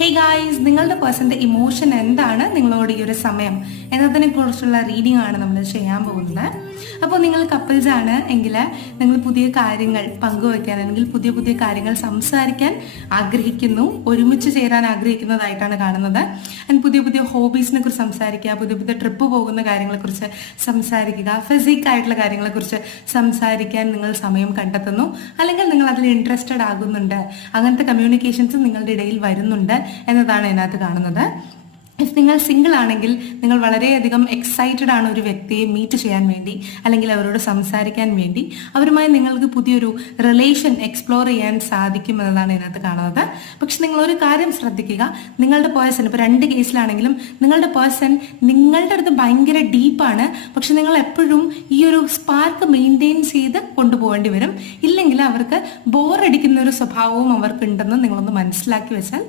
Hey guys, നിങ്ങളുടെ പേഴ്സന്റെ emotion എന്താണ് നിങ്ങളോട് ഈ ഒരു സമയം എന്നതിനെ കുറിച്ചുള്ള റീഡിംഗ് ആണ് നമ്മൾ ചെയ്യാൻ പോകുന്നത്. അപ്പോൾ നിങ്ങൾ കപ്പിൾസ് ആണ് എങ്കിൽ നിങ്ങൾ പുതിയ കാര്യങ്ങൾ പങ്കുവയ്ക്കാൻ അല്ലെങ്കിൽ പുതിയ പുതിയ കാര്യങ്ങൾ സംസാരിക്കാൻ ആഗ്രഹിക്കുന്നു, ഒരുമിച്ച് ചേരാൻ ആഗ്രഹിക്കുന്നതായിട്ടാണ് കാണുന്നത്. ആൻഡ് പുതിയ പുതിയ ഹോബീസിനെ കുറിച്ച് സംസാരിക്കുക, പുതിയ പുതിയ ട്രിപ്പ് പോകുന്ന കാര്യങ്ങളെക്കുറിച്ച് സംസാരിക്കുക, ഫിസിക്കായിട്ടുള്ള കാര്യങ്ങളെക്കുറിച്ച് സംസാരിക്കാൻ നിങ്ങൾ സമയം കണ്ടെത്തുന്നു, അല്ലെങ്കിൽ നിങ്ങൾ അതിൽ ഇൻട്രസ്റ്റഡ് ആകുന്നുണ്ട്. അങ്ങനത്തെ കമ്മ്യൂണിക്കേഷൻസ് നിങ്ങളുടെ ഇടയിൽ വരുന്നുണ്ട് എന്നതാണ് ഇതിനകത്ത് കാണുന്നത്. ഇഫ് നിങ്ങൾ സിംഗിൾ ആണെങ്കിൽ നിങ്ങൾ വളരെയധികം എക്സൈറ്റഡ് ആണ് ഒരു വ്യക്തിയെ മീറ്റ് ചെയ്യാൻ വേണ്ടി, അല്ലെങ്കിൽ അവരോട് സംസാരിക്കാൻ വേണ്ടി. അവരുമായി നിങ്ങൾക്ക് പുതിയൊരു റിലേഷൻ എക്സ്പ്ലോർ ചെയ്യാൻ സാധിക്കും എന്നതാണ് ഇതിനകത്ത് കാണുന്നത്. പക്ഷെ നിങ്ങൾ ഒരു കാര്യം ശ്രദ്ധിക്കുക, നിങ്ങളുടെ പേഴ്സൺ ഇപ്പോൾ 2 കേസിലാണെങ്കിലും നിങ്ങളുടെ പേഴ്സൺ നിങ്ങളുടെ അടുത്ത് ഭയങ്കര ഡീപ്പാണ്. പക്ഷെ നിങ്ങൾ എപ്പോഴും ഈ ഒരു സ്പാർക്ക് മെയിൻറ്റെയിൻ ചെയ്ത് കൊണ്ടുപോകേണ്ടി വരും. ഇല്ലെങ്കിൽ അവർക്ക് ബോറടിക്കുന്ന ഒരു സ്വഭാവവും അവർക്കുണ്ടെന്ന് നിങ്ങളൊന്ന് മനസ്സിലാക്കി വെച്ചാൽ